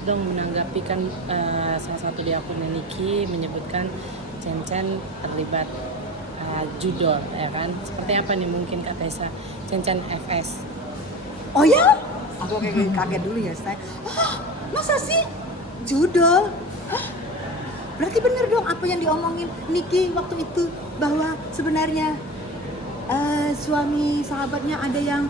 sedikit dong menanggapi kan salah satu di akunnya Niki menyebutkan Chen terlibat judol ya kan. Seperti apa nih mungkin Kak Tessa Chen FS? Oh ya? Aku kaget dulu ya, saya. Masa sih judol? Berarti bener dong apa yang diomongin Niki waktu itu, bahwa sebenarnya suami sahabatnya ada yang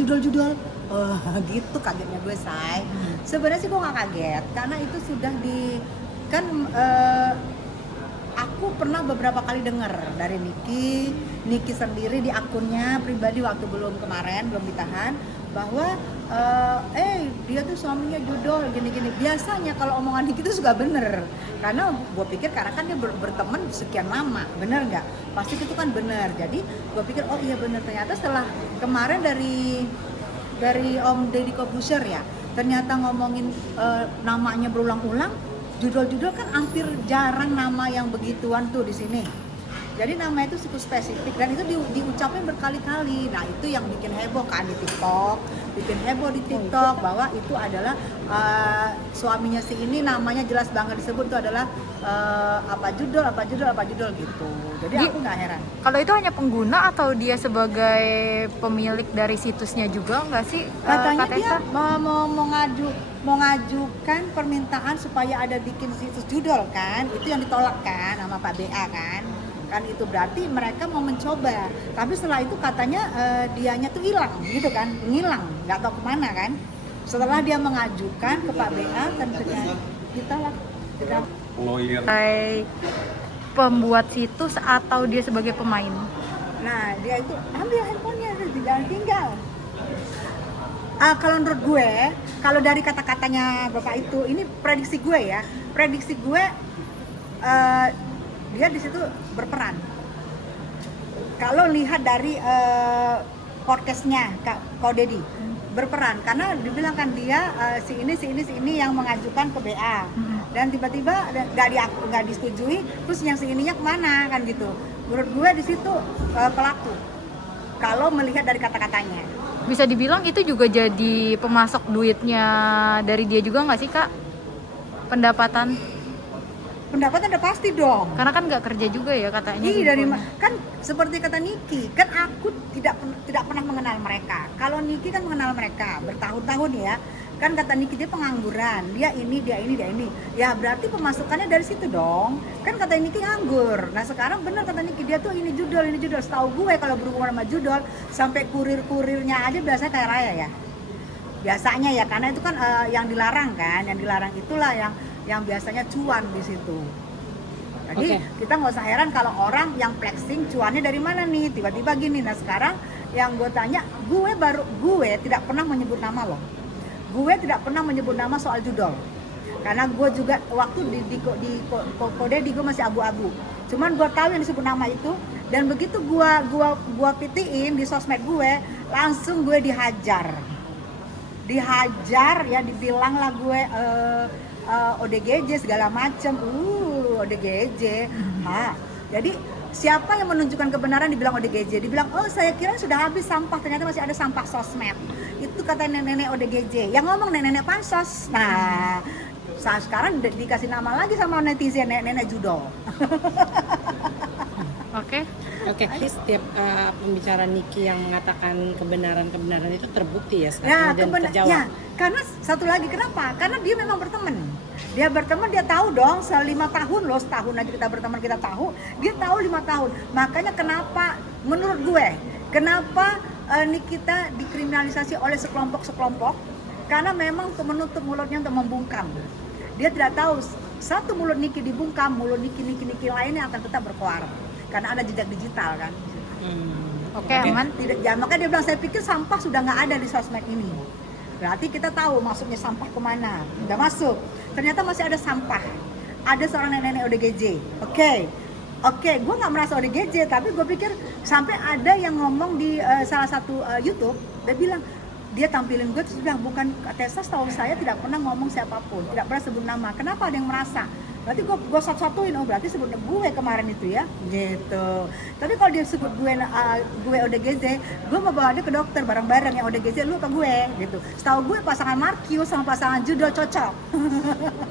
judol-judol. Oh gitu, kagetnya gue, say. Sebenarnya sih gue gak kaget karena itu sudah kan aku pernah beberapa kali dengar dari Niki sendiri di akunnya pribadi waktu belum ditahan, bahwa dia tuh suaminya judol gini-gini. Biasanya kalau omongan Niki itu suka bener, karena gue pikir karena kan dia berteman sekian lama, bener nggak? Pasti itu kan bener. Jadi gue pikir oh iya bener. Ternyata setelah kemarin dari Om Deddy Corbuzier ya, ternyata ngomongin namanya berulang-ulang. Judul-judul kan hampir jarang nama yang begituan tuh di sini. Jadi nama itu cukup spesifik dan itu diucapin berkali-kali. Nah itu yang bikin heboh kan di TikTok, bahwa itu adalah suaminya si ini, namanya jelas banget disebut itu adalah apa judul gitu. Jadi aku nggak heran. Kalau itu hanya pengguna atau dia sebagai pemilik dari situsnya juga nggak sih? Katanya Kak dia Tessa? mau ngajukan permintaan supaya ada bikin situs judul kan, itu yang ditolak kan sama Pak BA kan itu berarti mereka mau mencoba, tapi setelah itu katanya dianya tuh hilang gitu kan, ngilang, nggak tahu kemana kan. Setelah dia mengajukan ke Pak BA dan kita Sebagai pembuat situs atau dia sebagai pemain? nah dia itu ambil handphonenya, jangan tinggal. Kalau menurut gue, kalau dari kata-katanya bapak itu, ini prediksi gue dia di situ berperan. Kalau lihat dari podcastnya Kak Deddy berperan, karena dibilang kan dia si ini yang mengajukan ke BA dan tiba-tiba nggak disetujui, terus yang si ininya kemana kan gitu. Menurut gue di situ pelaku. Kalau melihat dari kata-katanya. Bisa dibilang itu juga jadi pemasok duitnya dari dia juga nggak sih, Kak? Pendapatan Pendapatan udah pasti dong. karena kan nggak kerja juga ya katanya. Iya, kan seperti kata Niki, kan aku tidak pernah mengenal mereka. Kalau Niki kan mengenal mereka bertahun-tahun ya. Kan kata Niki dia pengangguran, dia ini. Ya berarti pemasukannya dari situ dong. Kan kata Niki nganggur. Nah sekarang bener kata Niki, dia tuh ini judul. Setahu gue kalau berhubungan sama judul, sampai kurirnya aja biasanya kayak Raya ya. Biasanya ya, karena itu kan yang dilarang kan, yang dilarang itulah yang biasanya cuan di situ. Jadi kita nggak usah heran kalau orang yang flexing cuannya dari mana nih, tiba-tiba gini. Nah sekarang yang gue tanya, gue tidak pernah menyebut nama loh. Gue tidak pernah menyebut nama soal judol. Karena gue juga waktu di kode gue masih abu-abu. Cuman gue tahu yang disebut nama itu, dan begitu gue pitiin di sosmed gue, langsung gue dihajar ya, dibilang lah gue ODGJ segala macem, ODGJ. Jadi siapa yang menunjukkan kebenaran dibilang ODGJ, dibilang oh saya kira sudah habis sampah, ternyata masih ada sampah sosmed. Itu kata nenek-nenek ODGJ, yang ngomong nenek-nenek pansos. Nah sekarang dikasih nama lagi sama netizen, nenek-nenek judol. Oke, setiap pembicaraan Niki yang mengatakan kebenaran itu terbukti ya Ya, dan terjawab. Ya, karena satu lagi kenapa? Karena dia memang berteman. Dia tahu dong, 5 tahun loh, setahun aja kita berteman, kita tahu. Dia tahu 5 tahun. Makanya kenapa menurut gue, kenapa Nikita dikriminalisasi oleh sekelompok? Karena memang untuk menutup mulutnya, untuk membungkam. Dia tidak tahu satu mulut Niki dibungkam, mulut Niki lainnya akan tetap berkoar. Karena ada jejak digital kan. Oke, aman. Makanya dia bilang, saya pikir sampah sudah nggak ada di sosmed ini. Berarti kita tahu masuknya sampah kemana. Udah masuk. Ternyata masih ada sampah. Ada seorang nenek ODGJ. Oke, gue nggak merasa ODGJ, tapi gue pikir sampai ada yang ngomong di salah satu YouTube, dia bilang, dia tampilin gue terus bilang, bukan Tessa, setahu saya tidak pernah ngomong siapapun, tidak pernah sebut nama. Kenapa ada yang merasa? berarti gue satu-satuin, oh berarti sebut gue kemarin itu ya, gitu. Tapi kalau dia sebut gue ODGZ, gue mau bawa dia ke dokter bareng-bareng, yang ODGZ lu ke gue, gitu. Setahu gue pasangan Markius sama pasangan Judol cocok.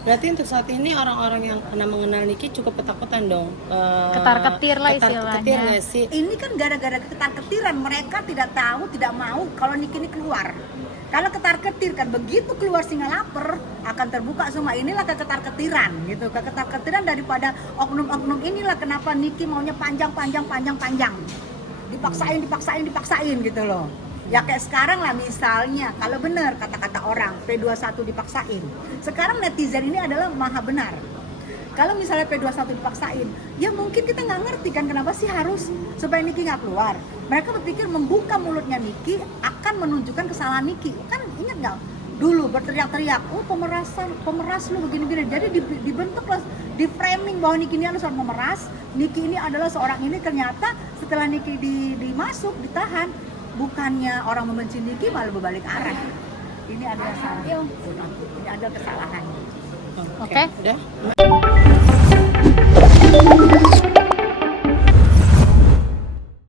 Berarti untuk saat ini orang-orang yang pernah mengenal Niki cukup ketakutan dong. Ketar-ketir lah Ketar-ketir istilahnya. nggak sih? Ini kan gara-gara ketar-ketiran, mereka tidak tahu, tidak mau kalau Niki ini keluar. Kalau ketar-ketir kan begitu keluar singa lapar akan terbuka semua, inilah ketar-ketiran gitu, ketar-ketiran daripada oknum-oknum inilah kenapa Niki maunya panjang dipaksain gitu loh. Ya kayak sekarang lah misalnya, kalau benar kata-kata orang P21 dipaksain, sekarang netizen ini adalah maha benar. Kalau misalnya P21 dipaksain, ya mungkin kita nggak ngerti kan kenapa sih harus supaya Niki nggak keluar. Mereka berpikir membuka mulutnya Niki akan menunjukkan kesalahan Niki. Kan ingat nggak? Dulu berteriak-teriak, oh pemeras lu begini-begini. Jadi dibentuk lah, di framing bahwa Niki ini adalah seorang pemeras. Niki ini adalah seorang ini, ternyata setelah Niki dimasuk, ditahan, bukannya orang membenci Niki malah berbalik arah. Ini adalah salah. Ini adalah kesalahan. Oke. Udah.